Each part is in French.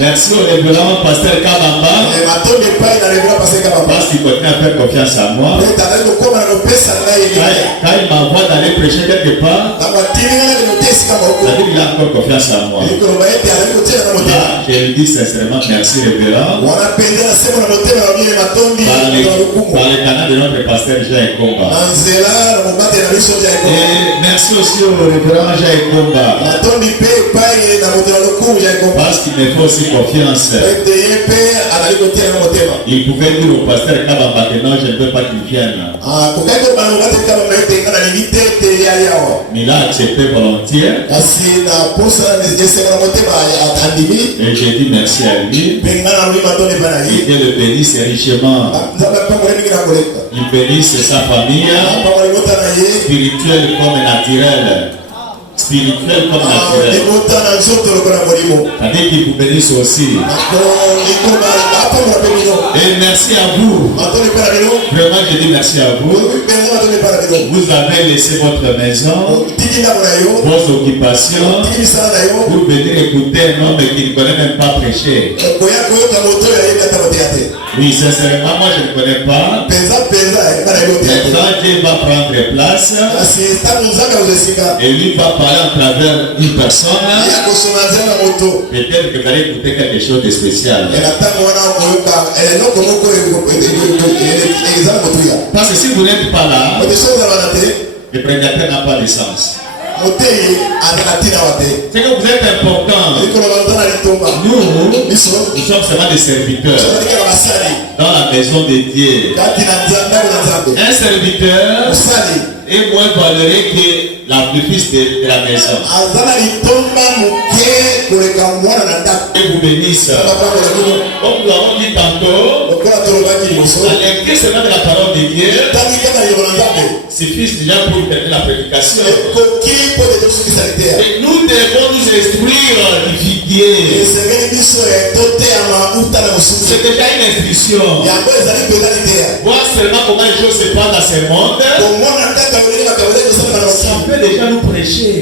Merci au révérend pasteur Kabamba. Parce qu'il continue à faire confiance à moi. Quand il m'envoie d'aller prêcher quelque part, c'est-à-dire qu'il a encore confiance à moi. Là, je lui dis sincèrement merci révérend. Par le canal de notre pasteur Jai Komba. Et merci aussi au révérend Jai Komba. Parce qu'il me fait aussi confiance. Il pouvait dire au pasteur Kabamba que non, je ne veux pas qu'il vienne. Mais il a accepté volontiers. Et j'ai dit merci à lui. Et Dieu le bénisse richement. Il bénisse sa famille, spirituelle comme naturelle. Spirituel comme naturel. C'est-à-dire qu'il vous bénisse aussi. Et merci à vous. Vraiment, je dis merci à vous. Vous avez laissé votre maison, vos occupations, pour venir écouter un homme qui ne connaît même pas prêcher. Oui, sincèrement, moi je ne connais pas. Maintenant, Dieu va prendre place. Et lui va parler à travers une personne. Peut-être que vous allez écouter quelque chose de spécial. Parce que si vous n'êtes pas là, le prédicateur n'a pas de sens. C'est que vous êtes important. Nous sommes seulement des serviteurs dans la maison de Dieu. Un serviteur est moins valoré que le fils de la maison. Et vous bénisse. Comme nous l'avons dit tantôt, à l'écrit seulement de la parole de Dieu suffit déjà pour terminer la prédication. Et nous devons nous instruire du Dieu. C'est déjà une instruction. Voir seulement comment les choses se passent dans ce monde. Ça peut déjà nous prêcher.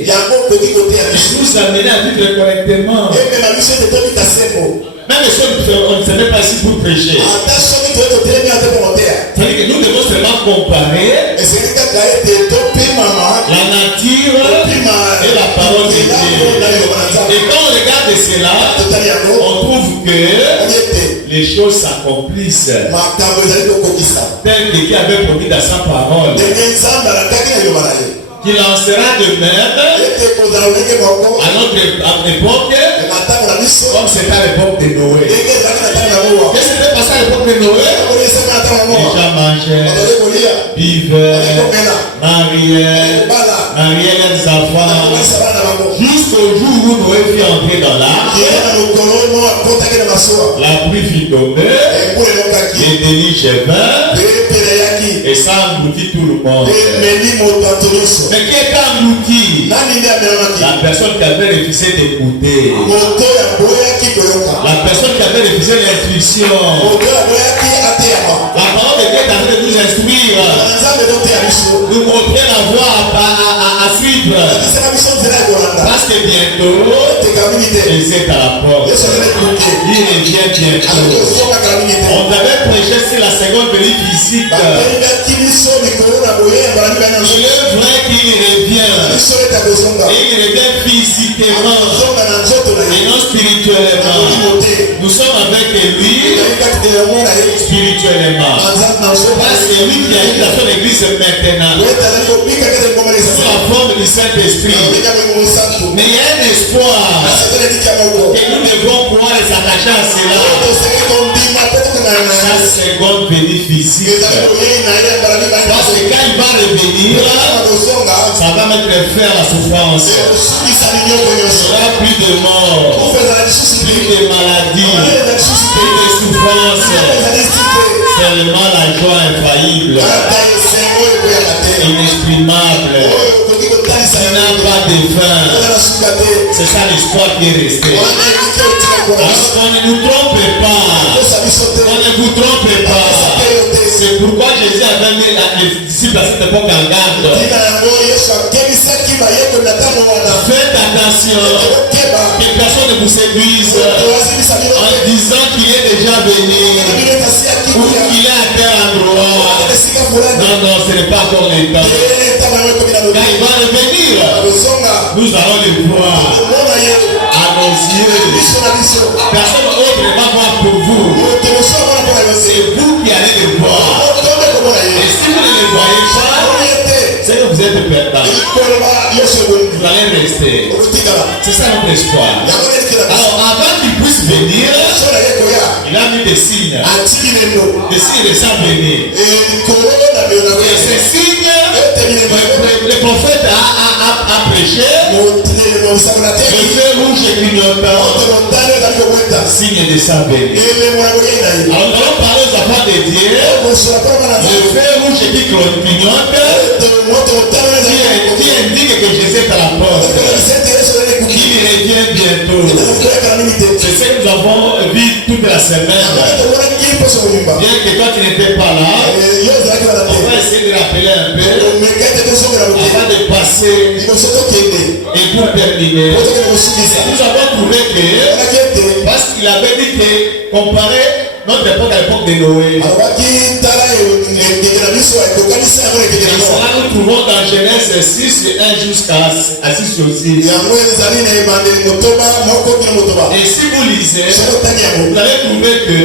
Nous amener à vivre correctement. Même si on ne savait pas ici pour prêcher. C'est-à-dire que nous devons seulement comparer la nature et la parole de Dieu. Et quand on regarde cela, on trouve que les choses s'accomplissent. Tel que Dieu avait promis dans sa parole. Qu'il en sera de même à notre époque, comme c'était à l'époque de Noé. Qu'est-ce qui s'était passé à l'époque de Noé? Les gens mangeaient, vivaient, mariaient leurs enfants, jusqu'au jour où Noé fut entré dans l'arche. La pluie fit tomber, les déluges vinrent, et ça engloutit tout le monde. Mais qui est englouti? La personne qui avait refusé d'écouter. La personne qui avait refusé l'instruction. La parole de Dieu est en train de nous instruire, nous montrer la voie à suivre. Parce que bientôt, il est à la porte. Il revient bientôt. On avait prêché sur la seconde venue physique. Il est vrai qu'il revient. Et il revient physiquement et non spirituellement. Nous sommes avec lui spirituellement. Parce que lui qui a eu la son église maintenant, c'est la forme du Saint-Esprit. Mais il y a un espoir et nous devons pouvoir les attacher à cela. Sa seconde venue physique. Parce que quand il va revenir, ça va mettre fin à la souffrance. Il n'y aura plus de mort, plus de maladie, plus de souffrance. Seulement la joie infaillible, inexprimable, qui n'a pas de fin. C'est ça l'espoir qui est resté. Alors qu'on ne nous trompe pas. On ne vous trompe pas. C'est pourquoi Jésus avait mis les disciples à cette époque en garde. Faites attention que personne ne vous séduise en disant qu'il est déjà venu ou qu'il est à tel endroit. Non, non, ce n'est pas encore le temps. Quand il va revenir, nous allons le voir à nos yeux. Personne autre ne va voir pour vous. C'est vous qui allez le voir. Et si vous ne le voyez pas, c'est que vous êtes perdant. Vous allez rester. C'est ça notre espoir. Alors avant qu'il puisse venir, il a mis des signes. Des signes de sa venue. Et ces signes, le prophète a prêché. Le feu rouge clignotant. Signe de sa venue. Alors nous allons parler aux enfants de Dieu. Le feu rouge qui clignote, qui indique que Jésus est à la porte. Il revient bientôt. C'est ce que nous avons vu toute la semaine. Bien que toi tu n'étais pas là, on va essayer de rappeler un peu avant de passer et pour terminer. Nous avons trouvé que, parce qu'il avait dit que comparé notre époque à l'époque de Noé. Et cela nous trouvons dans Genèse 6, 1 jusqu'à 6 aussi. Et si vous lisez, vous allez trouver que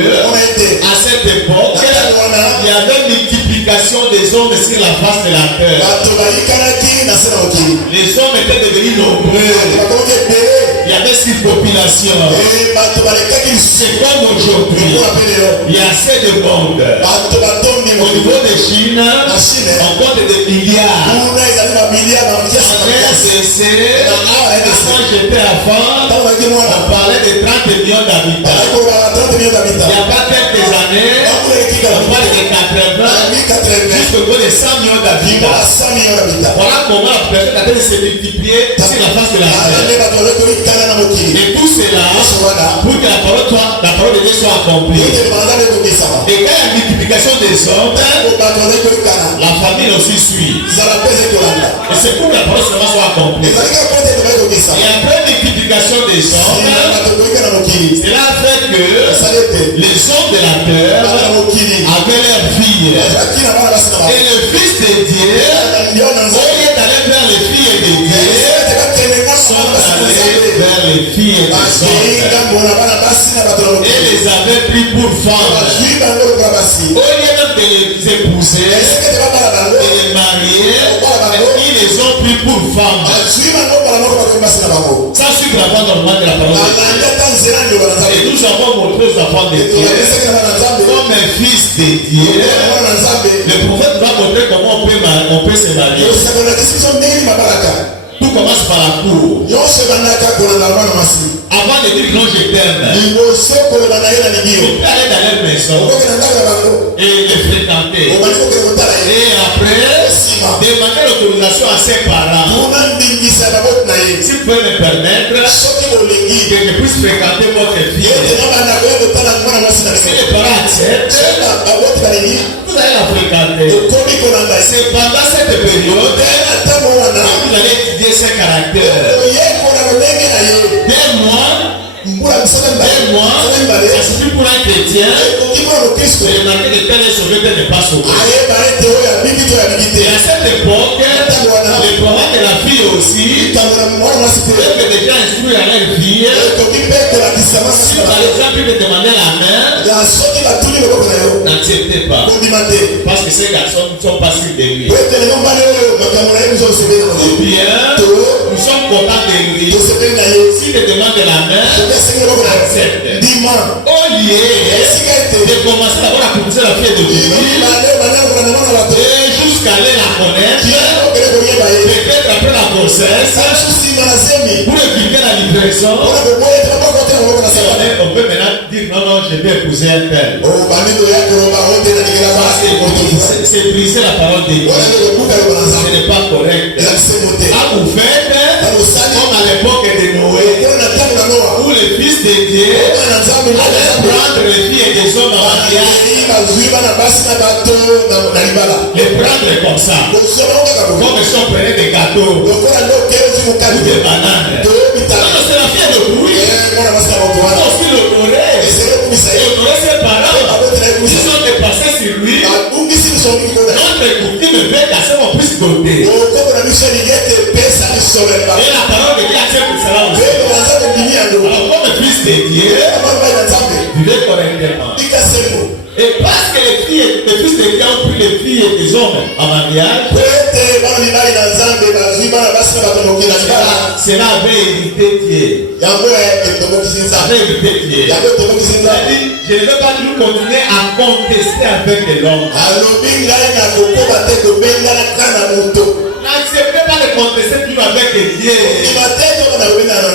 à cette époque, il y avait une multiplication des hommes sur la face de la terre. Les hommes étaient devenus nombreux. Il y avait 6 populations. C'est comme aujourd'hui. Il y a assez de monde. Au niveau de Chine, on compte des milliards. En RDC, quand j'étais enfant, on parlait de 30 millions d'habitants. Il n'y a pas quelques années, on parle de 80, jusqu'au bout de 100 millions d'habitants. Voilà comment la personne a été se multiplier sur la face de la terre. Et tout cela, pour que la parole de Dieu soit accomplie. Et quand il y a une multiplication des hommes, la famille aussi suit. Et c'est pour que la parole soit accomplie. Et après multiplication des hommes, cela fait que les hommes de la terre avaient leurs filles. Et le Fils de Dieu, au lieu d'aller vers les filles de Dieu, sont allés vers les filles des hommes. Et les avaient pris pour femmes. Au lieu même de les épouser, de les marier, ils les ont pris pour femmes. Ça suit la voie normale de la parole de Dieu. Et nous avons montré aux enfants de Dieu comme un fils de Dieu. Le prophète va montrer comment on peut se marier. Tout commence par la cour. Avant de dire non, je t'aime, il peut aller dans leur maison et les fréquenter. Et après, demander l'autorisation à ses parents. Si vous pouvez me permettre que je puisse fréquenter votre fille. Si les parents acceptent, vous allez la fréquenter. C'est pendant cette période que vous allez étudier ses caractères. Des mois, ça suffit pour un chrétien de remarquer que tel est sauvé, tel n'est pas sauvé. Et à cette époque, les parents de la fille aussi peuvent déjà instruire à leur fille. Si par exemple il veut demander la main, n'acceptez pas. Parce que ces garçons ne sont pas sûrs de lui. Ou bien, nous sommes contents de lui. S'il te demande la main, accepte. Au lieu de commencer d'abord à courtiser la fille de lui, et jusqu'à aller la connaître, peut-être après la grossesse, pour éviter la livraison, on peut maintenant dire non, non, je vais épouser un tel. C'est briser la parole de Dieu. Ce n'est pas correct. Ah, vous faites comme à l'époque de Noé, où le fils de Dieu prendre les filles et des hommes en mariage. Les prendre comme ça. Comme si on prenait des gâteaux ou des bananes. Non, c'est la fille de bruit. Il faut aussi l'honorer. Honorer ses parents. Ils sont dépassés sur lui. Notre coutume veut qu'à ce qu'on puisse doter. Et la parole de Dieu accepte cela aussi. Alors comme fils de Dieu, vivez correctement. Et parce que les fils de Dieu ont pris les filles et les hommes en mariage, cela avait évité Dieu. Ça avait évité Dieu. Je ne veux pas nous continuer à contester avec de l'homme. N'acceptez pas de contester toujours avec Dieu.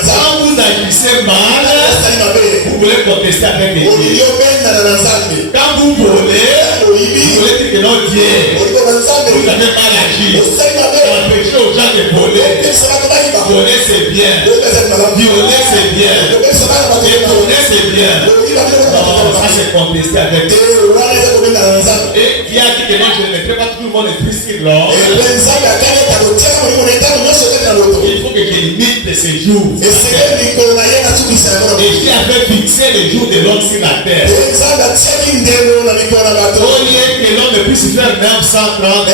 Quand vous agissez mal, vous voulez contester avec Dieu. Quand vous volez, vous voulez dire que non, Dieu, vous avez mal agi. Vous empêchez aux gens de voler. Voler c'est bien. Violer c'est bien. Étonner c'est bien. Non, ça c'est contester avec Dieu. Et qui a dit que non, je ne mettrai pas tout le monde esprit sur l'homme. Il faut que je limite ces jours. Et Dieu avait fixé les jours de l'homme sur la terre. Au lieu que l'homme puisse faire 930 et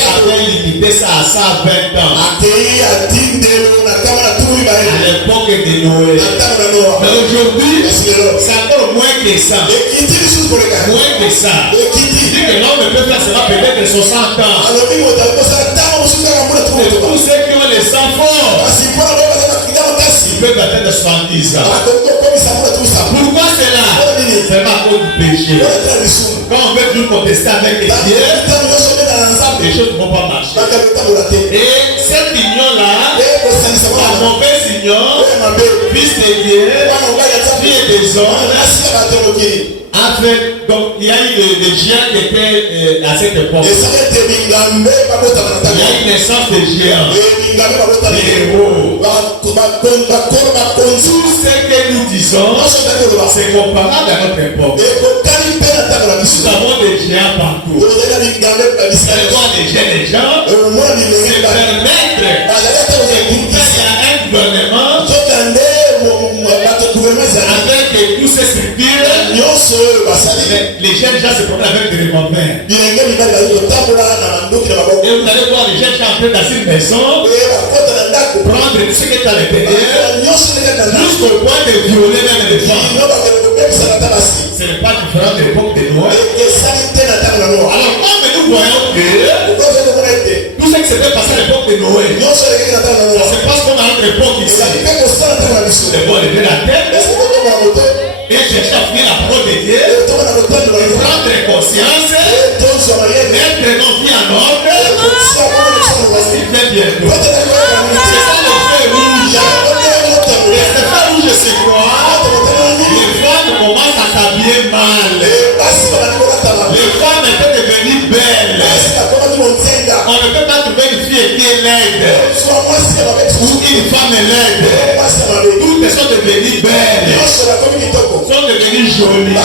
avait limité ça à 120 ans. À l'époque de Noé. Mais aujourd'hui, c'est encore moins que ça. Moins que ça. Il dit que l'homme peut faire cela peut-être 60 ans. Et tous ceux qui ont les sangs forts, ils peuvent atteindre 70 ans. Pourquoi cela? C'est pas à cause du péché. Quand on veut toujours contester avec Dieu, les choses ne vont pas marcher. Et cette union-là, la mauvaise union, fils de Dieu, fille des hommes, donc il y a eu des géants qui étaient à cette époque. Il y a eu naissance des géants, des héros. Tout ce que nous disons, c'est comparable à notre époque. Nous avons des géants partout. C'est quoi des gens? C'est permettre d'écouter à un gouvernement avec tous ces structures. Les jeunes gens se promènent avec des revolvers. Et vous allez voir les jeunes gens entrer dans une maison, prendre tout ce qui est à l'intérieur, jusqu'au point de violer même les femmes. Ce n'est pas différent de l'époque de Noé. Alors comme nous voyons que tout ce qui s'était passé à l'époque de Noé, ça se passe comme à notre époque ici. C'est bon lever la tête et chercher à finir la parole de Dieu, prendre conscience, mettre nos vies en ordre, parce qu'il fait bien. C'est ça le feu rouge. Et ce feu rouge c'est quoi? Les femmes commencent à s'habiller mal. Les femmes peuvent devenir belles. On ne peut pas trouver une fille qui est laide ou une femme laide. Toutes sont devenues belles, sont devenues jolies.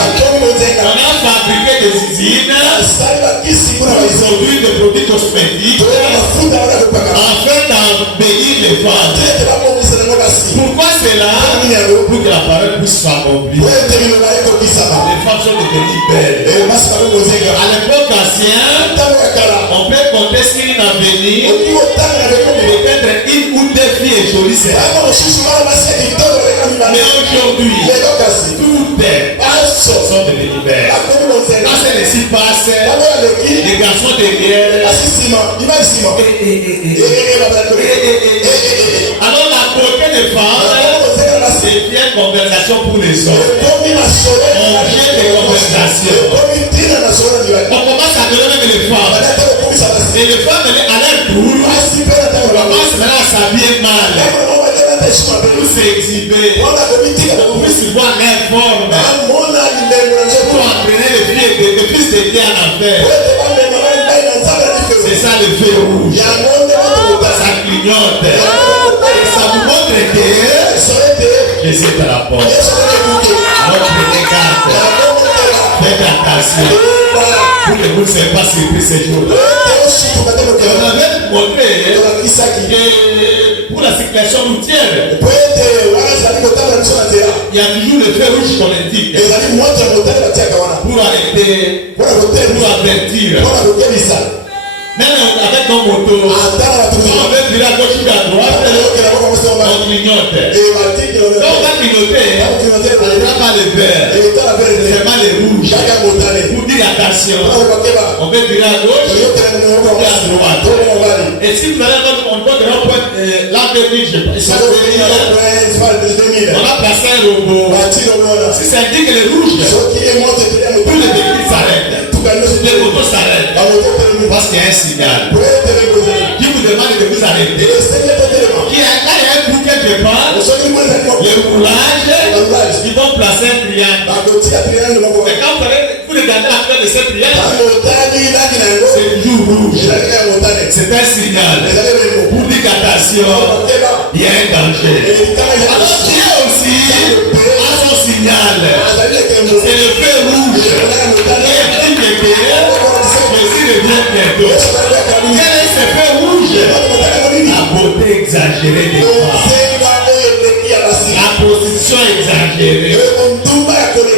On a fabriqué des usines pour produire des produits cosmétiques afin d'embellir les femmes. Pourquoi cela? Pour que la parole puisse s'accomplir. Les femmes sont devenues belles. À l'époque ancienne, on peut compter sur une avenir, peut-être une ou deux filles jolies. Mais aujourd'hui, toutes sont devenues belles. Quand celles-ci passent, les garçons derrière. Alors la beauté des femmes, c'est bien conversation pour les hommes. On vient des conversations. On commence à donner même les femmes. Et les femmes, à leur tour, commencent maintenant à s'habiller mal. Pour s'exhiber. Pour se voir leur forme. Pour entraîner les fils de Dieu en affaire. C'est ça le feu rouge. Ça clignote. Et ça vous montre tentation. Pour que vous ne soyez pas surpris ces jours-là. On avait montré que pour la circulation routière, il y a toujours le feu rouge qu'on indique pour arrêter, pour avertir. Même avec nos motos, on veut virer à gauche ou à droite, on clignote. Quand on va clignoter, on n'a pas le vert, c'est pas le rouge. Pour dire attention, on veut virer à gauche ou à droite. Et si vous allez on peut là on a placé un robot. Si ça indique le rouge, tous les véhicules s'arrêtent. Les motos s'arrêtent. Parce qu'il y a un signal. Qui vous demande de vous arrêter. Quand il y a un coup quelque part, le roulage, ils vont placer un triangle. Mais quand vous regardez la fin de ce triangle, c'est toujours rouge. C'est un signal. Pour dire qu'attention, il y a un danger. Alors Dieu aussi a son signal. C'est le feu rouge. Jésus revient bientôt. Quel est ce feu rouge? La beauté exagérée des femmes. La prostitution exagérée.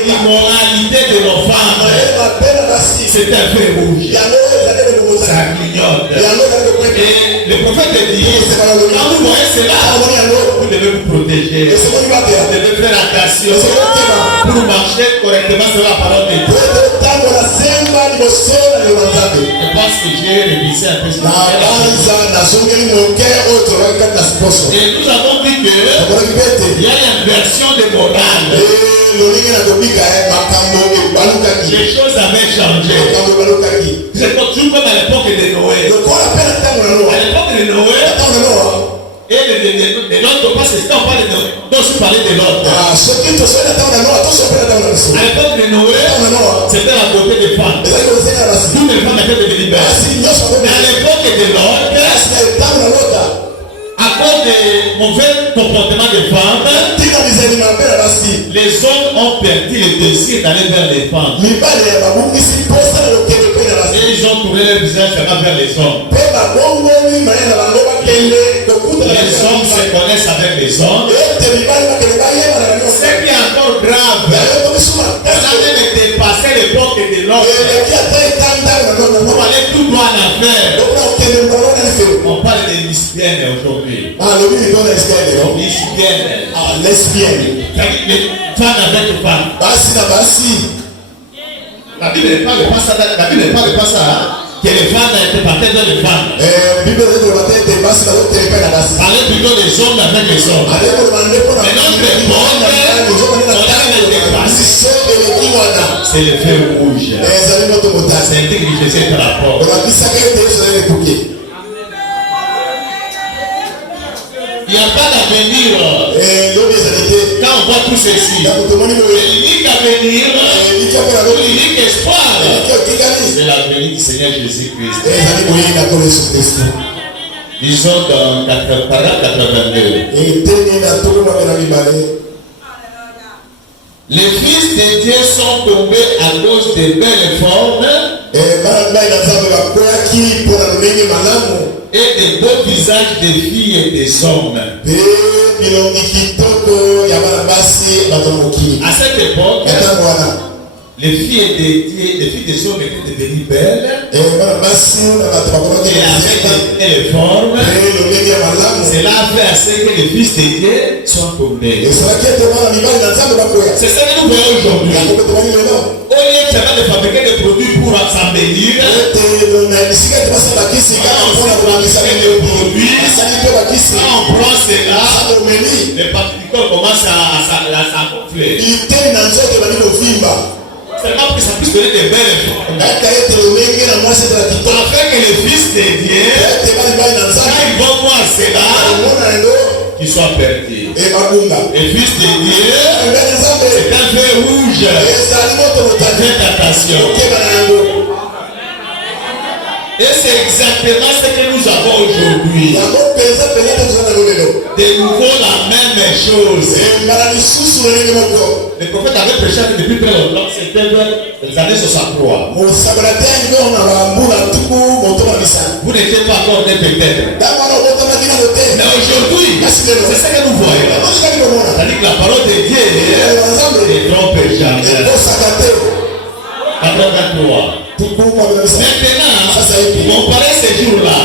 L'immoralité de nos femmes. C'est un feu rouge. Ça clignote. Et le prophète dit, quand vous voyez cela, vous devez vous protéger. Vous devez faire attention pour marcher correctement sur la parole de Dieu. Je pense que j'ai révisé un peu ce que et nous avons vu qu'il y a une version de morale. Les choses avaient changé. C'est toujours comme à l'époque de Noé. À l'époque de Noé, et de l'autre, parce que quand on parle de Noé, on doit aussi parler de l'autre. À l'époque de Noé, c'était la beauté des femmes. Toutes les femmes étaient devenues belles. Mais à l'époque de l'autre, à cause des mauvais comportements des femmes, les hommes ont perdu le désir d'aller vers les femmes. Et ils ont tourné leur visage vers les hommes. Les hommes se connaissent avec les hommes. Ce qui est encore grave, on a même dépassé l'époque de l'homme. Pour aller tout droit en affaire. On parle des lesbiennes aujourd'hui. Lesbiennes. Les femmes avec les femmes. La Bible ne parle pas ça. Que les femmes étaient partagées dans les femmes. Parlez plutôt des hommes avec les hommes. Mais notre époque, c'est le feu rouge. C'est négligé cet rapport. Il n'y a pas d'avenir. Quand on voit tout ceci, l'unique avenir, l'unique espoir, c'est l'avenir du Seigneur Jésus-Christ. Disons dans paragraphe 82. Les fils de Dieu sont tombés à cause des belles formes et des beaux visages des filles et des hommes. À cette époque, les filles des hommes étaient devenues belles et avec les formes. Cela fait à ce que les fils de Dieu soient tombés. C'est ça que nous voyons aujourd'hui. Au lieu de fabriquer des produits pour s'embellir, on prend cela, les particules commencent à gonfler. Seulement que ça puisse donner des belles formes. Afin que les fils de Dieu, quand ils vont voir cela, qu'ils soient perdus. Les fils de Dieu, c'est un feu rouge. Faites attention. Et c'est exactement ce que nous avons aujourd'hui. De nouveau la même chose. Le prophète avait prêché depuis très longtemps, c'était les années 63. Vous n'étiez pas encore né peut-être. Mais aujourd'hui, c'est ce que nous voyons. C'est-à-dire que la parole de Dieu ne trompe jamais. 83. Maintenant, comparez ces jours-là,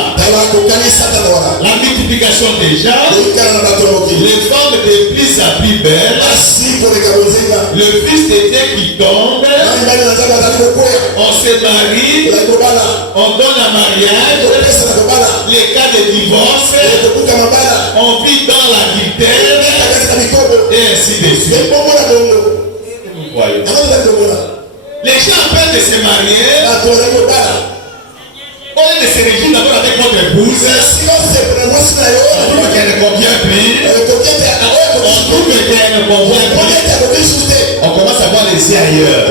la multiplication déjà, les femmes de plus à plus belles, le fils d'été qui tombe, on se marie, on donne un mariage, les cas de divorce, on vit dans l'adultère, et ainsi de suite. Vous voyez. Les gens peuvent se marier. On est de se réjouir d'abord avec votre épouse. On trouve qu'elle ne convient plus. On trouve qu'elle ne convient plus. On commence à voir les yeux ailleurs.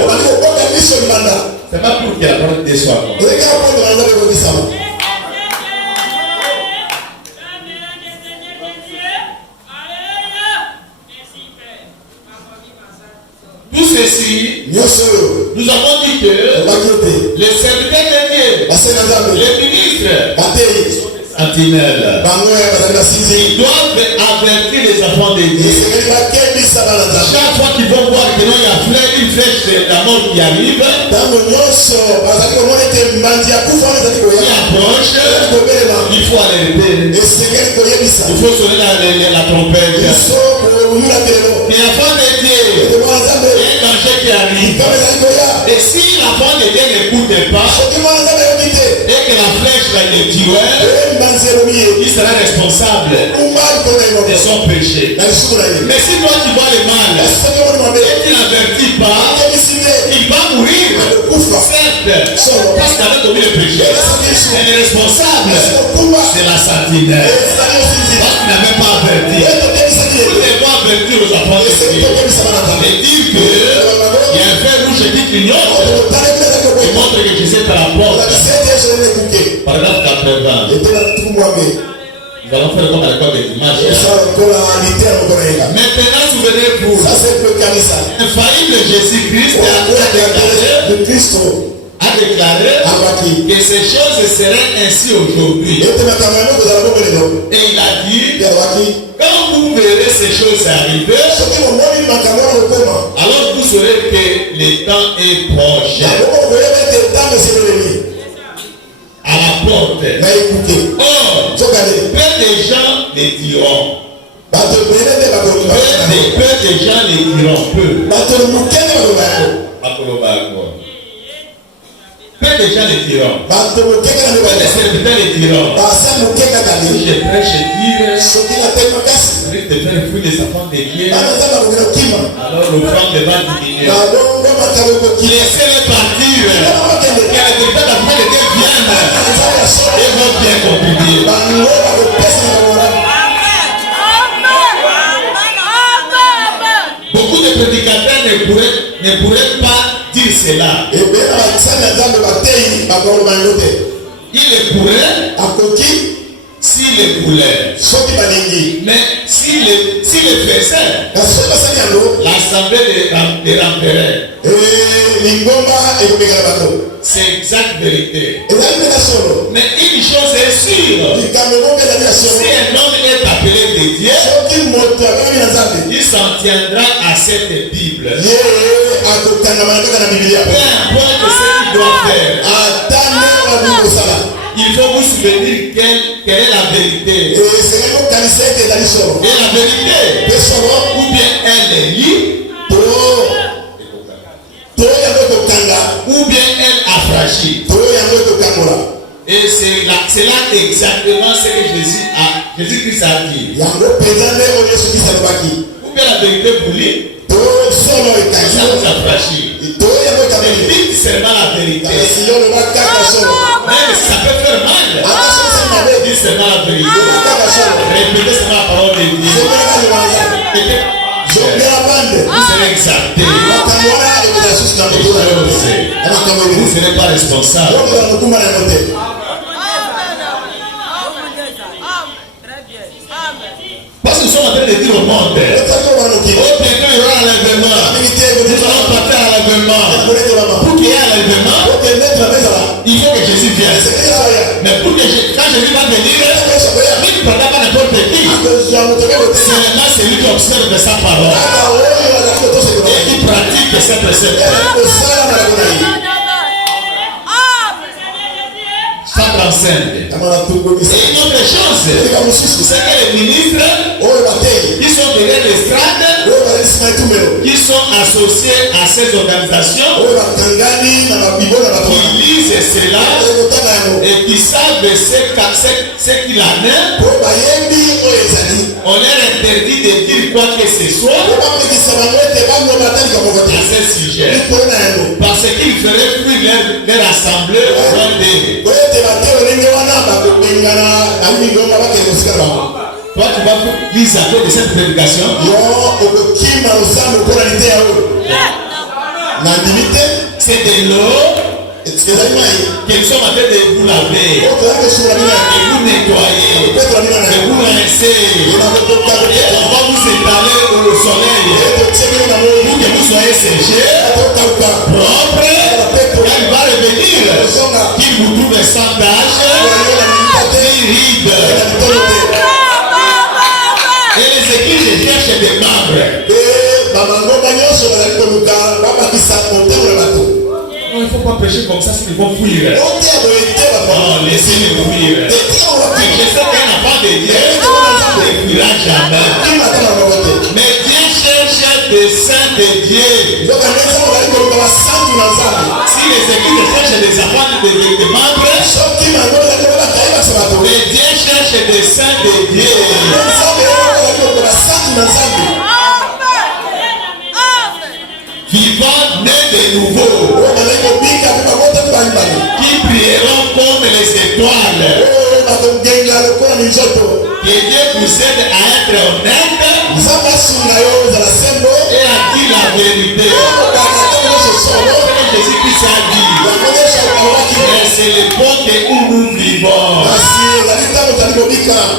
C'est pas pour que la parole de soit. Tout ceci, nous avons dit que les serviteurs de Dieu, les ministres, sentinelles, ils doivent avertir les enfants de Dieu. Chaque fois qu'ils vont voir que non, il y a une flèche de la mort qui arrive, qui approche, il faut alerter. Il faut sonner la trompette. Et enfants de Dieu, il y a un danger qui arrive. Et si l'enfant de Dieu n'écoute pas, et que la flèche va le tuer, il sera responsable de son péché. Mais si toi tu vois le mal et tu n'avertis pas, il va mourir. Certes, parce qu'il avait commis le péché. Mais le responsable, c'est la sentinelle. Parce qu'il n'avait pas averti. Vous devez avertir aux enfants de Dieu. Et dire que il y a un fer rouge qui clignote. Il montre que Jésus est à la porte. Paragraphe 80. Nous allons faire comme à l'école des images. Maintenant, souvenez-vous, infaillible Jésus-Christ a déclaré que ces choses seraient ainsi aujourd'hui. Et il a dit, quand vous verrez ces choses arriver, alors vous saurez que le temps est proche. À la porte. Or, peu de gens les diront. Peu de gens les diront. Peu de gens les diront. Peu de serviteurs les diront. Si je prêche dire, risque de faire fuir les enfants de Dieu, alors l'offrande va diminuer. Laissez-les partir. Que les serviteurs d'affaires de Dieu viennent et vont bien contribuer. Beaucoup de prédicateurs ne pourraient pas dire cela. Il le pourrait s'il le voulait. Mais s'il le faisait, l'assemblée les remplirait. C'est exact vérité. Mais une chose est sûre. Si un homme est appelé de Dieu, il s'en tiendra à cette Bible. Peu importe ce qu'il doit faire. Il faut vous souvenir quelle est la vérité. Et la vérité, ou bien elle est libre, ou bien elle affranchit. Et c'est là exactement ce que Jésus-Christ a dit. Ou bien la vérité vous lit, ça vous affranchit. Mais dites seulement la vérité. Même si ça peut faire mal, dites seulement la vérité. Répétez seulement la parole de Dieu. Vous serez exalté. Vous ne serez pas responsable. en train de dire au monde, bientôt il y aura l'enlèvement. Nous allons partir à l'enlèvement. Pour qu'il y ait un enlèvement, il faut que Jésus vienne. Mais pour que quand Jésus va venir, ne prendra pas n'importe qui. Seulement celui qui observe de sa parole et qui pratique ses préceptes. 135. Et une autre chose, c'est que les ministres qui sont derrière l'estrade, qui sont associés à ces organisations, qui lisent cela et qui savent ce qu'il en est, on leur interdit de dire quoi que ce soit à ce sujet. Parce qu'ils feraient fuir leur assemblée loin d'eux. Toi, tu vas lire à cause de cette prédication. C'est de l'eau qu'ils sont en train de vous laver, de vous nettoyer, de vous rincer. Et on va vous étaler au soleil pour que vous soyez séchés, propres. Elle va revenir, qu'il vous trouve sans tâche, ni ride. Et les églises cherchent des membres. Non, il ne faut pas prêcher comme ça, s'ils vont fuir. Non, laissez-les fuir. Je sais qu'un enfant de Dieu ne fuira jamais. Mais Dieu cherche des saints de Dieu. Si les églises cherchent des enfants de membres, mais Dieu cherche des saints de Dieu. Vivant nés de nouveau, qui brilleront comme les étoiles. Que Dieu vous aide à être honnête et à dire la vérité. Jésus-Christ a dit, mais c'est l'époque où nous vivons.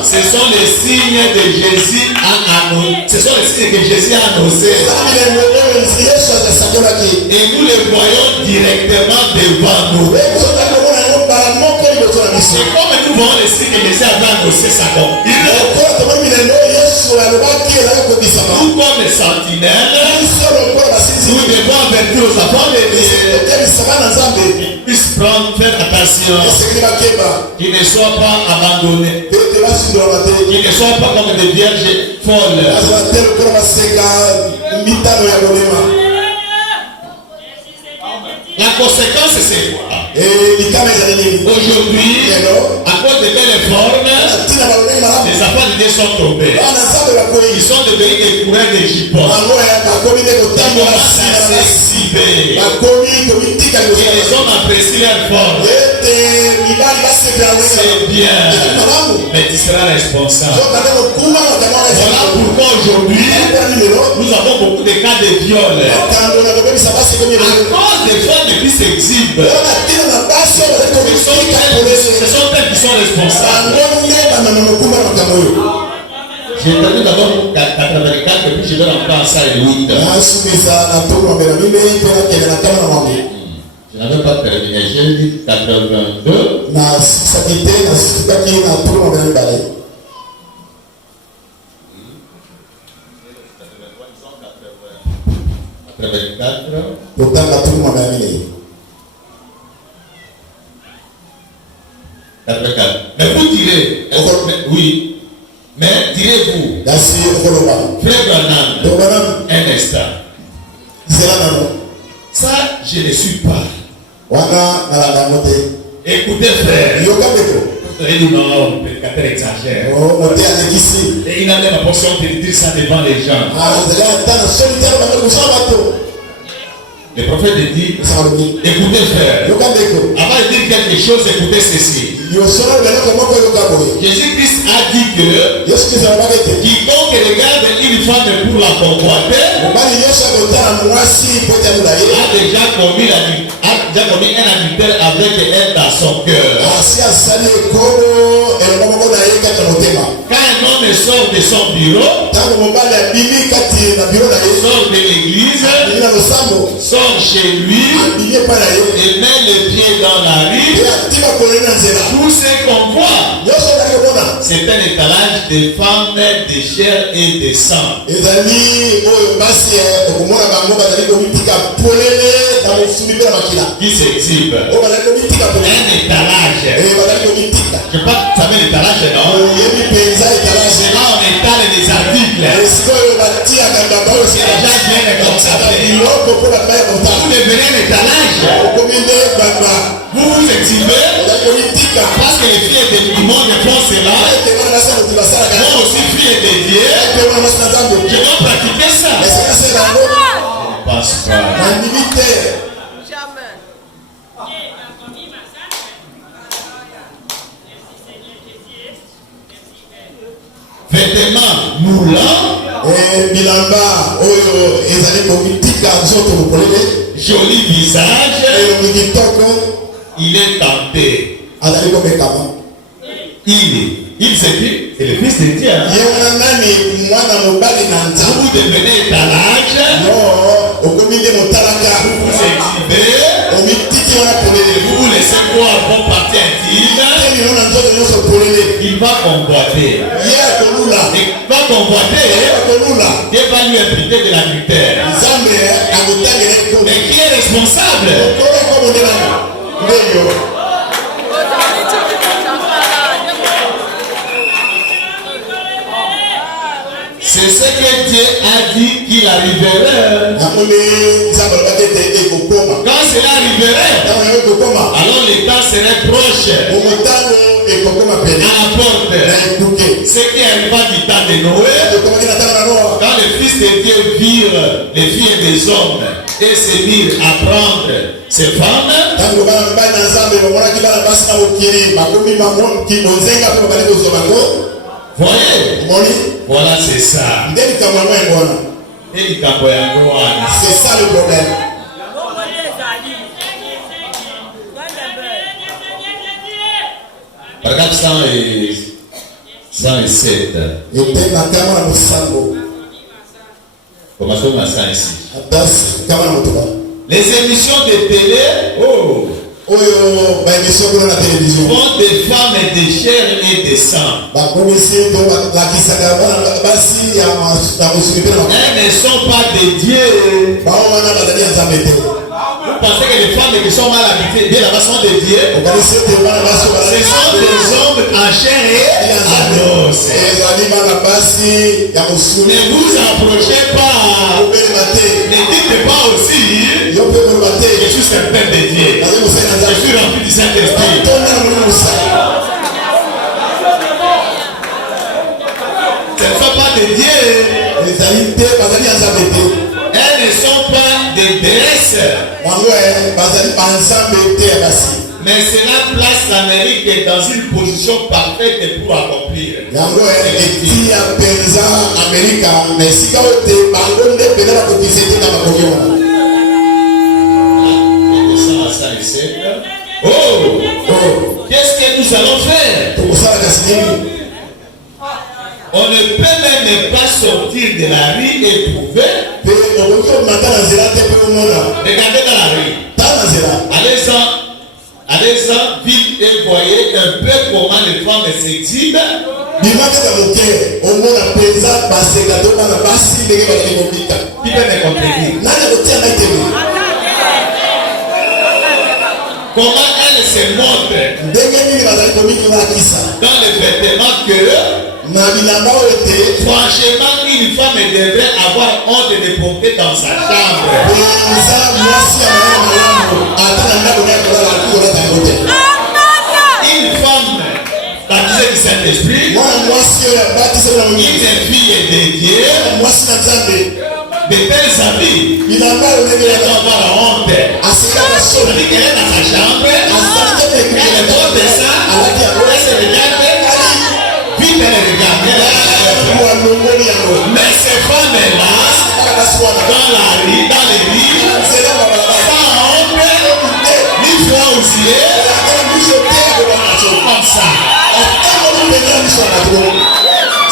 Ce sont les signes de Jésus ce sont les signes que Jésus a annoncés. Et nous les voyons directement devant nous. Et comme nous voyons les signes que Jésus avait annoncés s'accomplir, nous comme les sentinelles, nous devons avertir aux enfants de Dieu qu'ils puissent faire attention, qu'ils ne soient pas abandonnés, qu'ils ne soient pas comme des vierges folles. La conséquence c'est quoi? Aujourd'hui, à cause de belles formes, les enfants de Dieu sont tombés. Ils sont devenus des courants de jupons. Et les hommes apprécient leur forme. C'est bien, mais tu seras responsable. Voilà pourquoi aujourd'hui, nous avons beaucoup de cas de viol. À cause des femmes qui s'exhibent, ce sont elles qui sont responsables. J'ai entendu d'abord 84 et puis je vais rentrer en salle 8. Je n'avais pas terminé, j'ai dit 82. 84. Mais vous direz, oui, mais direz-vous, Frère Branham, un instant. Ça, je ne suis pas. Écoutez, frère. Il dit non, le prédicateur exagère. Et il a même la portion de dire ça devant les gens. Le prophète dit, écoutez frère, avant de dire quelque chose, écoutez ceci. Jésus-Christ a dit que quiconque regarde une femme pour la convoiter a déjà commis un adultère avec elle dans son cœur. Quand un homme homme sort de son bureau, sort de l'église, sort chez lui et met le pied dans la rue, tout ce qu'on voit, c'est un étalage de femmes, de chair et de sang. Qui s'exhibe. Un étalage. Je sais pas, ça met l'étalage, non? C'est là on étale les articles. C'est les gens viennent comme ça. Vous devenez un étalage. Vous vous exhibez parce que les filles du monde font cela. Moi aussi, filles de Dieu, je dois pratiquer ça. Je ne passe pas. Vêtements moulants, joli visage, il est tenté. Il s'écrit, c'est le fils de Dieu. Vous devenez étalage, vous vous exhibez, vous laissez voir vos parties intimes. Il va convoiter. Il va convoiter. Dieu va lui imputer de l'adultère. Mais qui est responsable? C'est ce que Dieu a dit qu'il arriverait. Quand cela arriverait, alors les temps seraient proches. À la porte. Ce qui arriva du temps de Noé, quand les fils de Dieu virent les filles des hommes et se mirent à prendre ces femmes, voyez, voilà, c'est ça. C'est ça le problème. Paragraphe 107. Commençons à ça ici. Les émissions de télé font des femmes et des chairs et des sangs. Elles ne sont pas dédiées. Vous pensez que les femmes qui sont mal habitées, bien là-bas, sont dédiées? Ce sont des hommes en chair et en os. Ne vous approchez pas. Ne dites pas aussi, je suis certain de Dieu. Je suis rempli du Saint-Esprit. Ce ne sont pas dédiées. Elles ne sont pas des déesses. Mais cela place l'Amérique dans une position parfaite pour accomplir. Qu'est-ce que nous allons faire? On ne peut même pas sortir de la rue et trouver. Regardez dans la rue. Allez-y, vite et voyez un peu comment les femmes s'exhibent. Qui peut me comprendre? Comment elles se montrent dans les vêtements que franchement une femme devrait avoir honte de porter dans sa chambre. Une femme baptisée du Saint-Esprit, une fille dédiée, de tels habits, elle doit avoir la honte. C'est-à-dire qu'elle est dans sa chambre, elle porte ça, elle se regarde, vite elle regarde. Mais ces femmes-là, dans la rue, dans les rues, sans honte, ni foi aux yeux, comme ça.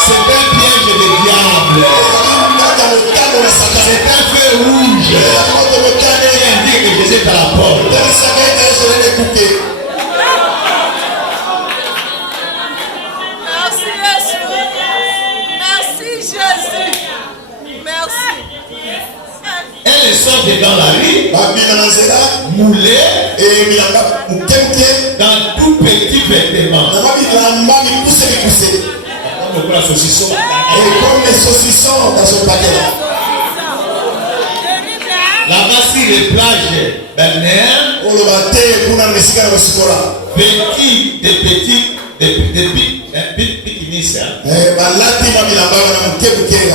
C'est un piège de diable. C'est un feu rouge qui indique que Jésus est à la porte. Merci Jésus. Merci Jésus. Merci. Elle sort dans la rue, moulée, dans tout petit vêtement. Et comme les saucissons dans son paquet. Là-bas, sur les plages balnéaires, vêtis de petits bikinis,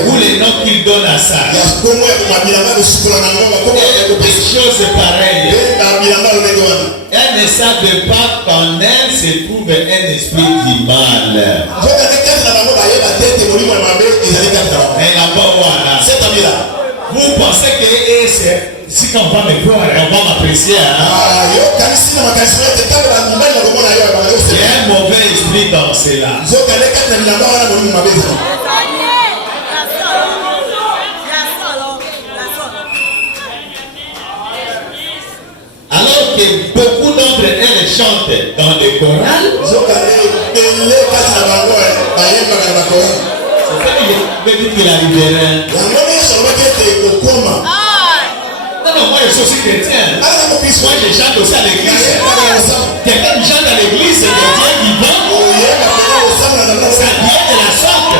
ou les noms qu'il donne à ça. Des choses pareilles. Elles ne savent pas qu'en elle se trouve un esprit du mal. Mais là-bas, voilà. Vous pensez que si on va me voir, on va m'apprécier. Il y a un mauvais esprit dans cela. Alors que beaucoup d'entre elles chantent dans les chorales, c'est fait qu'il a libéré. Non, moi je suis aussi chrétien. Moi je chante aussi à l'église. Quelqu'un qui chante à l'église, c'est quelqu'un qui vend. Ça vient de la sorte.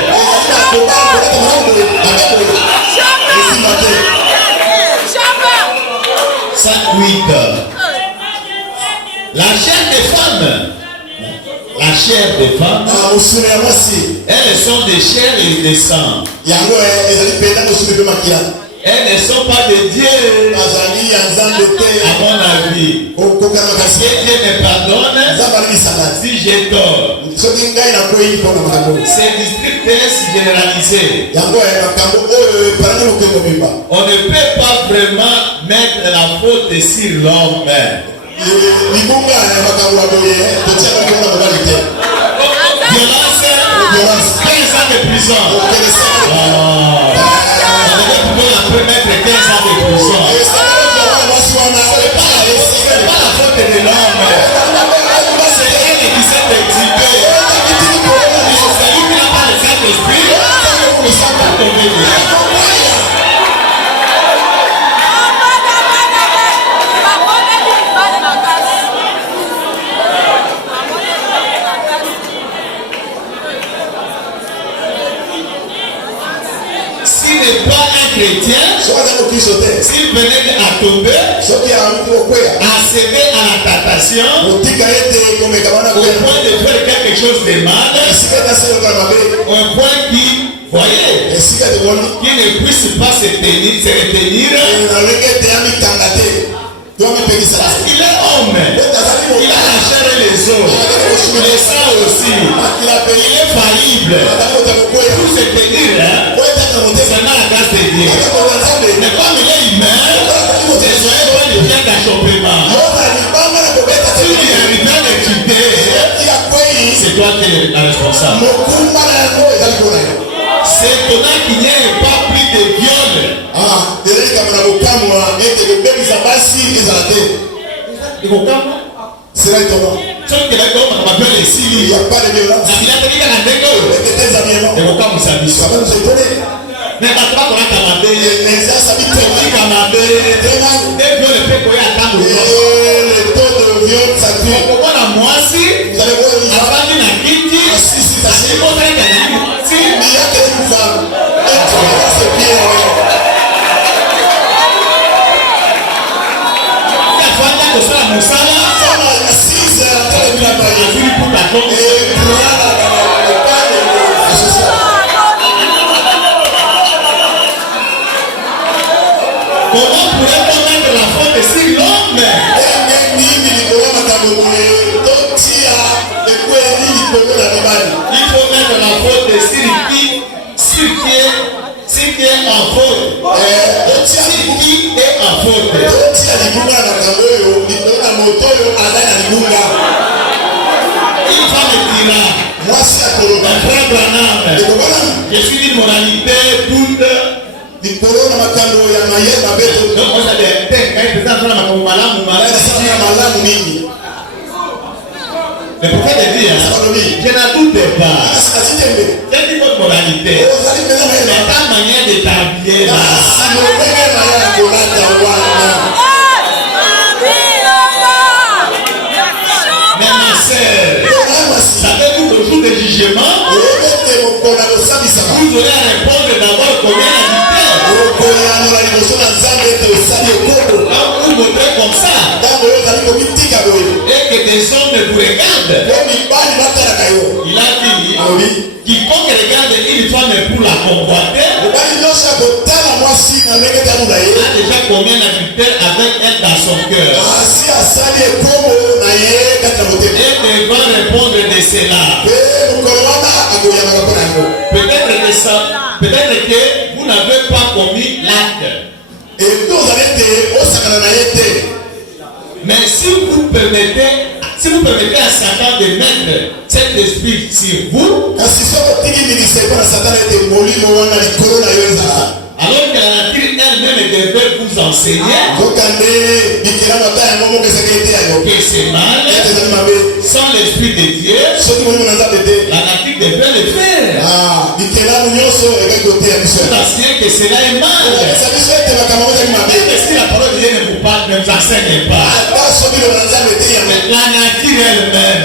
Ça, 8. La chair des femmes. La chair des femmes. Elles sont des chairs et des sangs. Elles ne sont pas de Dieu. À mon avis. Si Dieu me pardonne, si j'ai tort, c'est districtesse généralisée. On ne peut pas vraiment mettre la faute sur l'homme. Violence, 15 ans de prison. On peut mettre 15 ans de prison. C'est pas la faute de l'homme. C'est elle qui s'est exhibée. C'est lui qui n'a pas le Saint-Esprit. Il ne s'est pas tombé. S'il n'est pas un chrétien, s'il venait à tomber, à céder à la tentation, au point de faire quelque chose de mal, au point qui, voyez, qui ne puisse pas se retenir, parce qu'il est homme, il a la chair et les os, le sang aussi, il est faillible, pour se tenir, c'est dans la grâce de Dieu. Mais comme il est humain, ne soyez pas de bien d'achoppement. Si il arrive à le quitter, c'est toi qui es la responsable. C'est étonnant qu'il n'y ait pas plus de viol. C'est là étonnant. Il n'y a pas de violence. Ça va nous étonner. Mais pas toi qu'on a commandé. Les gens s'habitent très mal. Le taux de viol s'accroît. Pourquoi la moitié? Vous allez voir une femme. Avant d'une activité, Si, c'est pour faire que il y a une femme. C'est bien. la femme a ça à Moussala. À 6 heures, elle est travaillée. Pour la compte. Comment pourrait-on mettre la faute sur l'homme? Il faut mettre la faute sur qui est en faute. Sur qui est en faute. Une femme dira, Un frère Branham. Je suis d'une moralité toute. Donc on a des textes quand il présente la malamu. Mais pour faire dire, je n'en doute pas. C'est une bonne moralité. Mais ta manière de t'habiller là. Mais ma sœur, savez-vous le jour du jugement, vous aurez à répondre d'abord combien d'habitants. Vous votez comme ça. Et que des hommes vous regardent. Il a dit, quiconque regarde une femme pour la convoiter, a déjà combien d'habitants avec elle dans son cœur. Et devant répondre de cela. Peut-être que vous n'avez pas commis l'acte. Mais si vous permettez à Satan de mettre cet esprit sur vous, alors que la nature elle-même devait vous enseigner que c'est mal, sans l'esprit de Dieu, la nature devait le faire. Parce que cela est mal. Même si la parole de Dieu ne vous enseigne pas, la nature elle-même,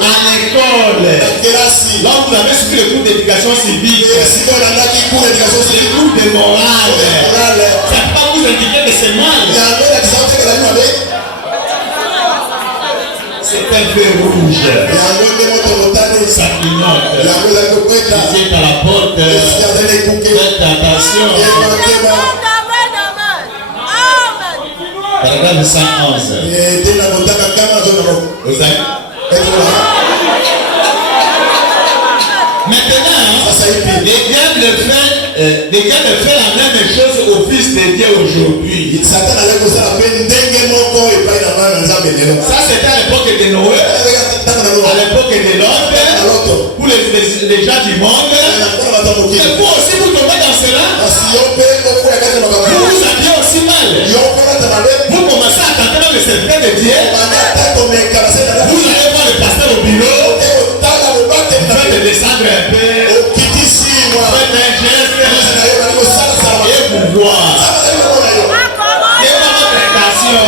à l'école, là vous avez suivi le cours d'éducation civique, le cours de morale, ça ne peut pas vous indiquer que c'est mal. C'est un feu rouge. Ça clignote. Vous êtes à la porte. Faites attention. Paragraphe 111. Maintenant, les diables fait la même chose au Fils de Dieu aujourd'hui. Ça c'était à l'époque de Noé, à l'époque de Lot, pour les gens du monde. Et vous aussi vous tombez dans cela. Vous vous habillez aussi mal. Vous commencez à tenter dans le secret de Dieu. Vous allez voir le pasteur au bureau. Vous faites descendre un peu. Faites un geste. Et vous voir. Et votre intention.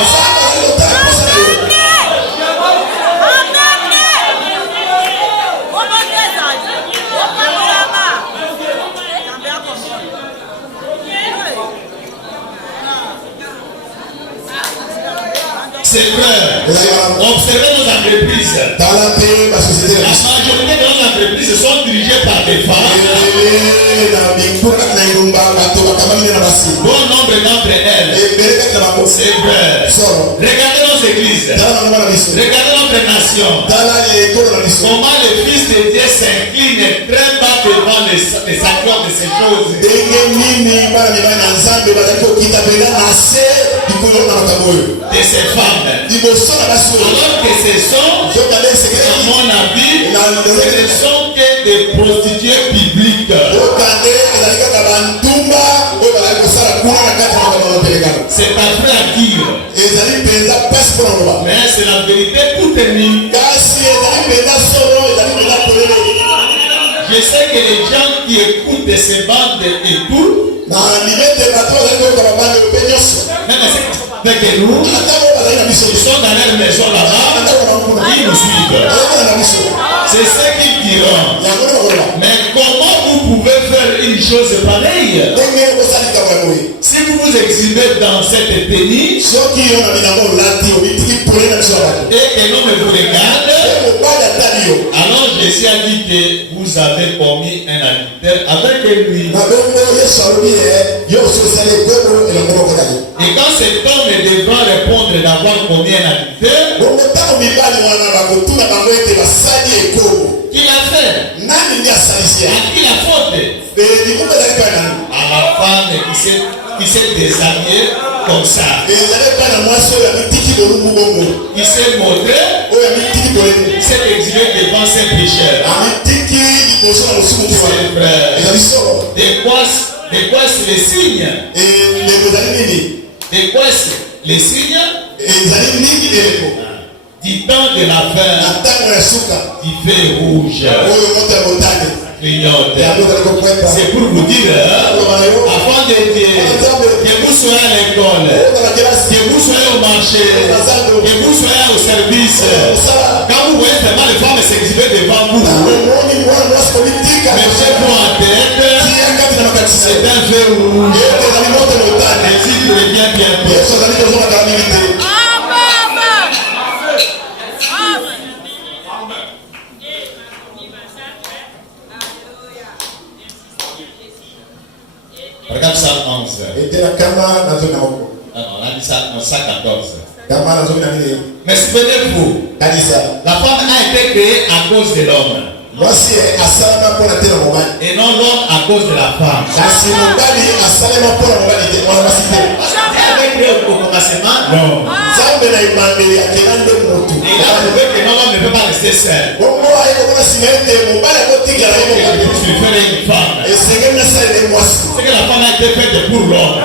C'est vrai. Observez nos entreprises. La majorité de nos entreprises sont dirigées par des femmes. Bon nombre d'entre elles. C'est vrai. Regardez nos églises. Regardez notre nation. Comment le Fils de Dieu s'incline très bas devant les sacrements de ces choses. De ces femmes. Alors que ce sont, à mon avis, ce ne sont que des prostituées bibliques. C'est pas vrai à dire. Mais c'est la vérité pour tenir. Je sais que les gens qui écoutent ces bandes et tout, avec nous, ils sont dans leur maison là-bas, ils nous suivent. C'est ce qu'ils diront. Mais comment vous pouvez faire une chose pareille? Si vous vous exhibez dans cette tenue et que l'homme vous regarde, alors Jésus a dit que vous avez commis un adultère avec lui. Et quand cet homme devra répondre d'avoir commis un adultère, qu'il a fait? À qui la faute? À la femme qui s'est déshabillée comme ça. Il s'est montré, il s'est exilé devant ses pécheurs. De quoi c'est les signes? De quoi c'est les signes? Du temps de la fin, du feu rouge. C'est pour vous dire, avant de dire que vous soyez à l'école, que vous soyez au marché, que vous soyez au service, quand vous voyez vraiment les femmes s'exhiber devant vous, mettez-vous en tête, c'est un feu rouge. L'exil revient bientôt. Regarde ça 11. On a dit ça en 114. Mais souvenez-vous, la femme a été créée à cause de l'homme. Et non l'homme à cause de la femme. Elle est créée au commencement. Non. Et il a prouvé que l'homme ne peut pas rester seul. Il préfère une femme. C'est que la femme a été faite pour l'homme.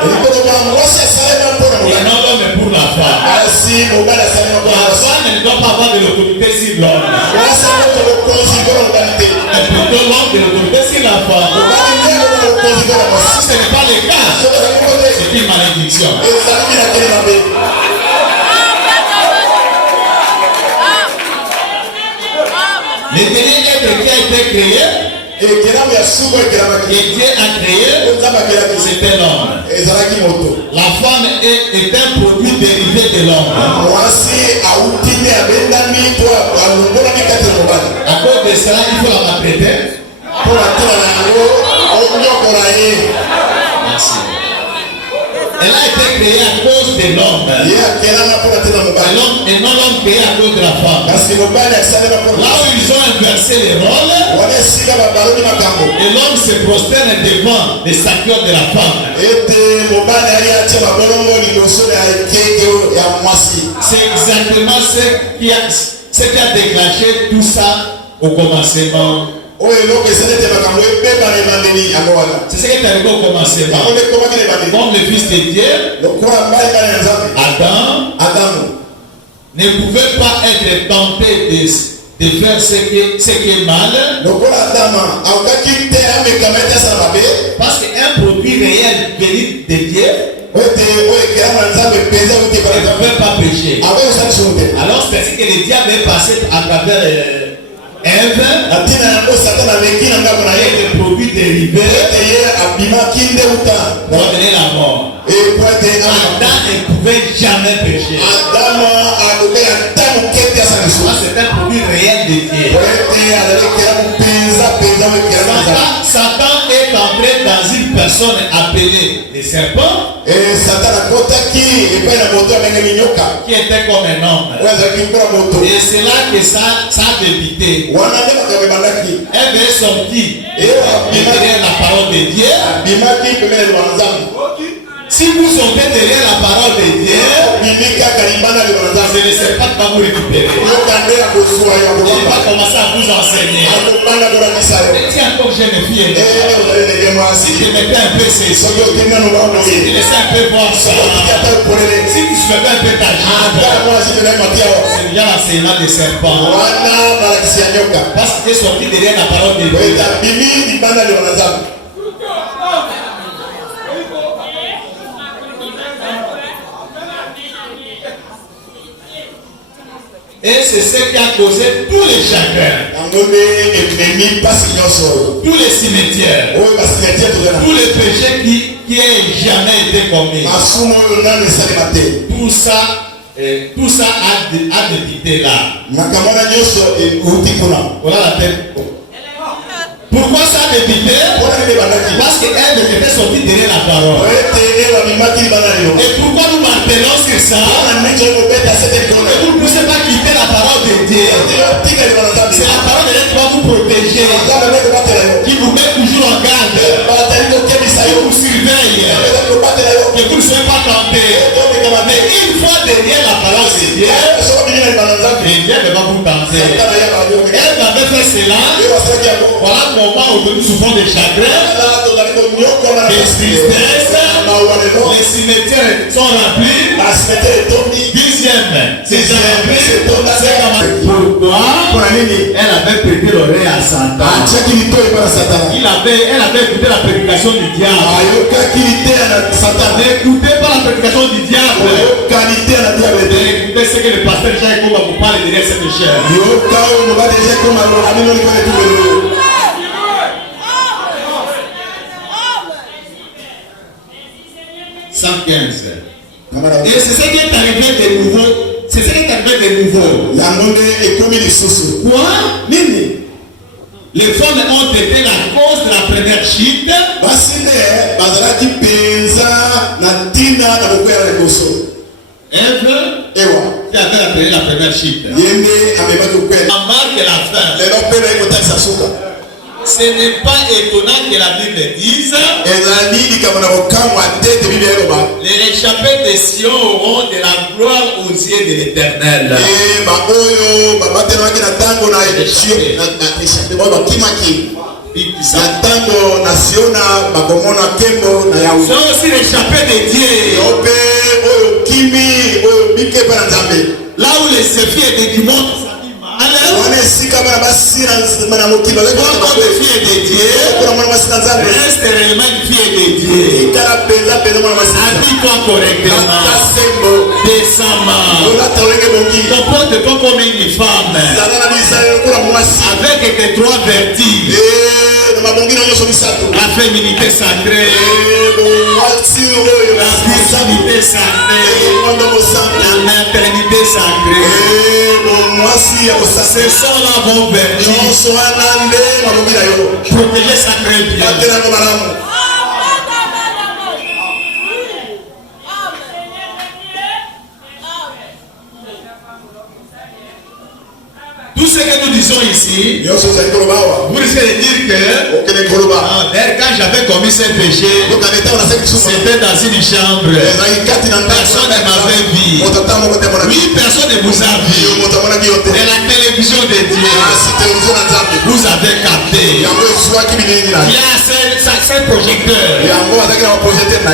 Et non l'homme est pour la femme. La femme ne doit pas avoir de l'autorité sur l'homme. Mais plutôt l'homme de l'autorité sur la femme. Si ce n'est pas le cas, c'est une malédiction. Le dernier être qui a été créé, et Dieu a créé, c'était l'homme. La femme est un produit dérivé de l'homme. À cause de cela, il faut la maltraiter. Merci. Elle a été créée à cause de l'homme. Et non l'homme créé à cause de la femme. Là où ils ont inversé les rôles, et l'homme se prosterne devant les sacres de la femme. C'est exactement ce qui a déclenché tout ça au commencement. C'est ce qui est arrivé au commencement. Comme le fils de Dieu, Adam ne pouvait pas être tenté de faire ce qui est mal. Parce qu'un produit réel venu de Dieu ne pouvait pas pécher. Alors c'est ce que le diable est passé à travers Ève, le produit dérivé pour donner la mort. Adam ne pouvait jamais pécher. C'est un produit réel de Dieu. Satan est entré dans une personne appelée le serpent, qui était comme un homme. Et c'est là que ça a débuté. Elle est sortie derrière la parole de Dieu. Si vous sortez derrière la parole de Dieu, je ne sais pas comment vous récupérer. Je ne vais pas commencer à vous enseigner. Si encore jeune fille, si je mettais un peu ces choses, si tu laissais un peu voir ça, si tu soulevais un peu ta jambe, c'est déjà l'enseignement des serpents. Parce que tu es sorti derrière la parole de Dieu. Et c'est ce qui a causé tous les chagrins, tous les cimetières, tous les péchés qui n'ont jamais été commis. Tout ça a débuté là. Voilà la tête. Pourquoi ça a débuté? Parce qu'elle était sortie derrière la parole. Et pourquoi nous martelons sur ça? Et vous ne pouvez pas quitter la parole de Dieu. C'est la parole de Dieu qui va vous protéger, qui vous met toujours en garde, qui vous surveille, que vous ne soyez pas tentés. Mais une fois derrière la parole de Dieu, et Dieu ne va vous tenter. Elle m'avait fait cela. Voilà comment aujourd'hui souffrons de chagrin, de tristesse. Les cimetières sont remplis. Dixième, c'est rempli. Pourquoi? Elle avait prêté l'oreille à Satan. Elle avait écouté la prédication du diable. N'écoutez pas la prédication du diable. Écoutez ce que le pasteur Jacques va vous parler derrière cette chair. 115. Et c'est ce qui est arrivé de nouveau. C'est ce qui est arrivé de nouveau. Quoi? Les femmes ont été la cause de la première chute. Ève qui avait appelé la première chute. En marque la fin. Ce n'est pas étonnant que la Bible dise les réchappés des Sion auront de la gloire aux yeux de l'Éternel. Sont aussi réchappés de Dieu. Là où les Séphies et du monde quand les filles de Dieu, reste réellement une fille de Dieu. Habille-toi correctement. Décemment. Comporte-toi comme une femme. Avec tes trois vertus. La féminité sacrée. La puissance sacrée. La maternité sacrée. Ce sont là vos vertus. Protégez ça très bien. Tout ce que nous disons ici, vous risquez de dire que quand j'avais commis ce péché, c'était dans une chambre. Personne ne m'avait vu. Oui, personne ne vous a vu. Mais la télévision de Dieu, vous avez capté. Il y a ce projecteur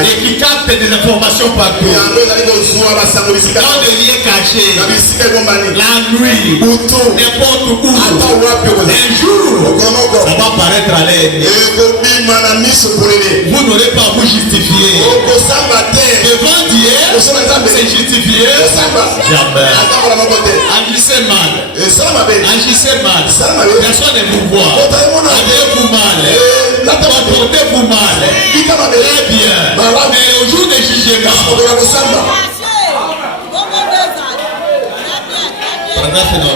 et qui capte des informations partout. Dans des lieux cachés, la nuit, n'importe où, un jour, ça va paraître à l'aide. Vous n'aurez pas à vous justifier. Devant Dieu, c'est justifié. Jamais. Agissez mal. Agissez mal. Personne ne vous voit. Habillez-vous mal. Comportez-vous mal. Très bien. Mais au jour du jugement, paragraphe 90.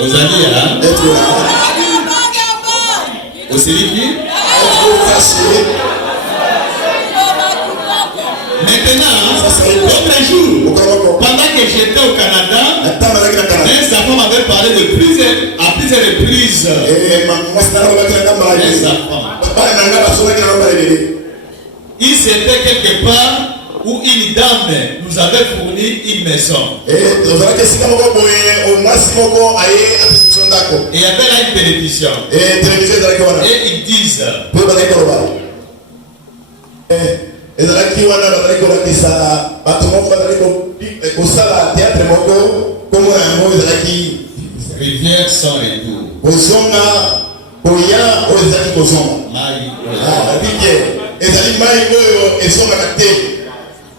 Ozalia. Osiliki. Maintenant, l'autre jour, pendant que j'étais au Canada, un enfant m'avait parlé à plusieurs reprises. Il s'était quelque part où une dame nous avait fourni une maison. Et il y avait là une télévision. Et ils disent rivière sans retour.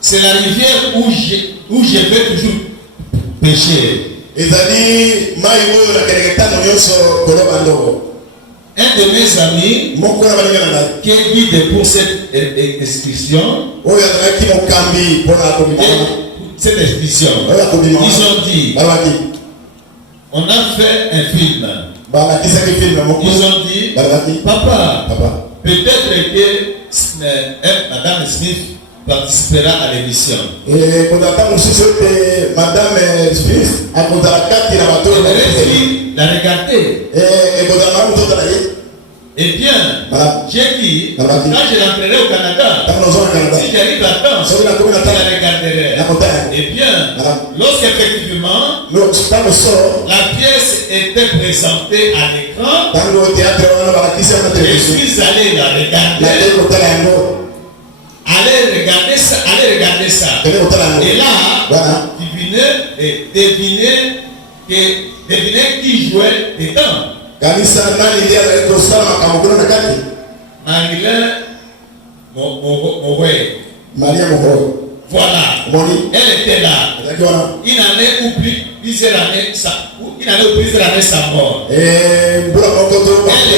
C'est la rivière où je vais toujours pêcher. Un de mes amis qui est guide pour cette expédition, ils ont dit, on a fait un film. Ils ont dit, papa, peut-être que Madame Smith participera à l'émission. Madame Smith la regarder. Eh bien, j'ai dit, quand je rentrerai au Canada, si j'arrive à temps, je la regarderai. Eh bien, lorsqu'effectivement, la pièce était présentée à l'écran, je suis allé la regarder. Allez regarder ça. Et là, devinez qui jouait dedans. Maria Mohoy. Voilà. Elle était là. Il en est ou plusieurs années sa mort. Elle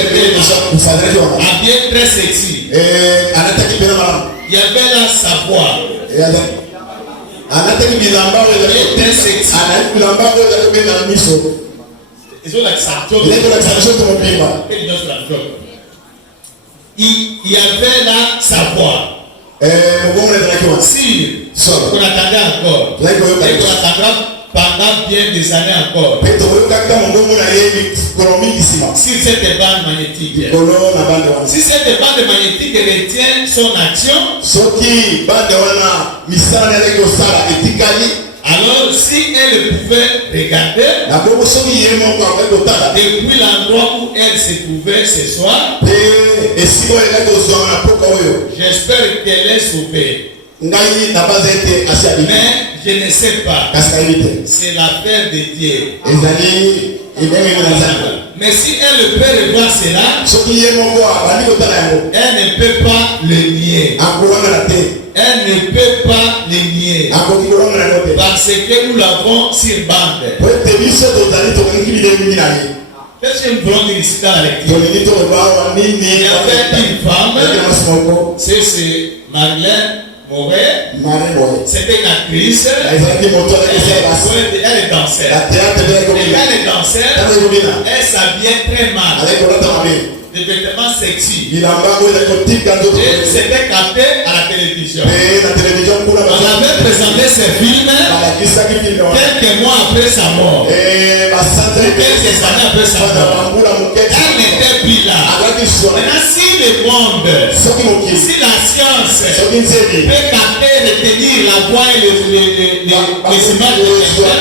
était habillée très sexy. Il y avait là sa voix. Elle était sexy. Ils ont l'accentué. Il y avait là sa voix. Si on attendait encore, et qu'on attendra pendant bien des années encore, si cette bande magnétique retient son action, alors si elle pouvait regarder depuis l'endroit où elle se trouvait ce soir, j'espère qu'elle est sauvée. Mais je ne sais pas. C'est l'affaire de Dieu. Mais si elle peut revoir cela, elle ne peut pas le nier. Elle ne peut pas le nier. Parce que nous l'avons sur bande. Qu'est-ce que nous voulons dire ici dans la lecture? Il y avait une femme, c'est Marlène Moret. C'était une actrice. Elle est danseur. Elle est danseur. Elle s'habillait très mal. Des vêtements sexy. Et c'était capté à la télévision. On avait présenté ces films quelques mois après sa mort. Quelques années après sa mort. Elle n'était plus là. Maintenant, si le monde, si la science peut capter, retenir la voix et les images de quelqu'un,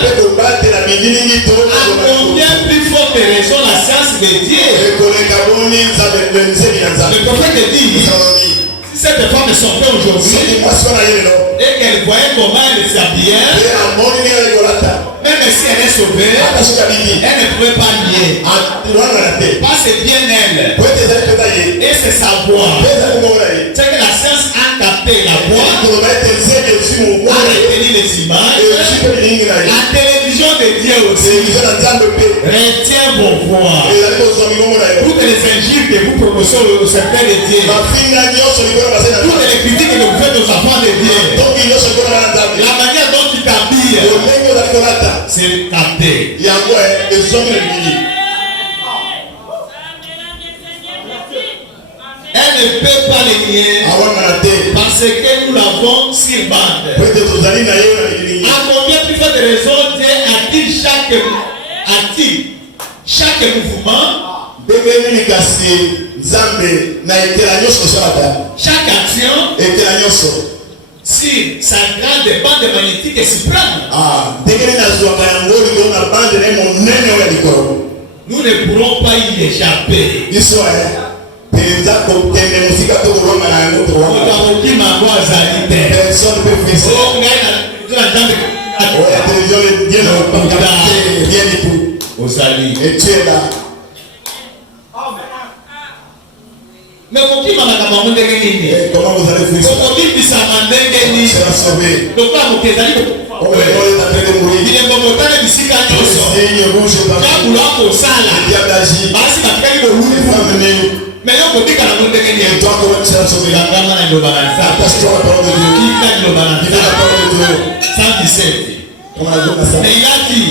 à combien plus forte raison la science de Dieu? Le prophète dit, si cette femme sortait aujourd'hui et qu'elle voyait comment elle s'habillait, même si elle est sauvée, elle ne pouvait pas nier. Parce que c'est bien elle. Et c'est sa voix. C'est que la science a capté la voix, a retenu les images. La télévision de Dieu aussi retient vos voix. Toutes les injures que vous proposez au secteur de Dieu, toutes les critiques que vous faites aux enfants de Dieu, la manière dont tu t'habilles, c'est capté. Elle ne peut pas les nier parce que nous l'avons sur bande. À combien plus forte raison Dieu a-t-il chaque mouvement, chaque action, si sa grande bande magnétique est suprême, nous ne pourrons pas y échapper. Et tu es là. Mais comment vous allez faire ça? Tu seras sauvé. Mais non, côté quand on est toi comment tu seras sauvé? La gamme est globalisée. Attache-toi à la parole de Dieu. Qui est globalisée? La parole de Dieu. 117. Mais il a dit,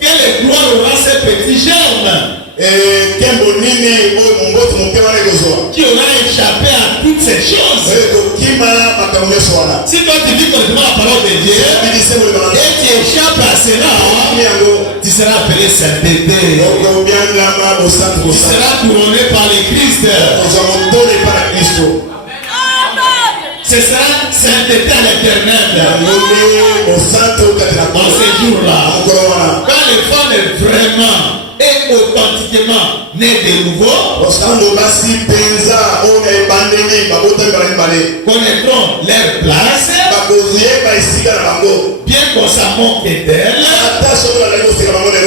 quelle gloire aura ce petit germe qui aura échappé à toutes ces choses? Si toi tu vis correctement la parole de Dieu et tu échappes à cela, tu seras appelé sainteté. Tu seras couronné par le Christ. Ce sera sainteté à l'éternel. Dans ces jours-là, quand les femmes est vraiment et authentiquement nées de nouveau, connaîtront leur place, bien qu'on s'en moque d'elles,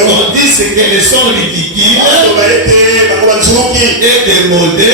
on dit qu'elles sont ridicules et démodées.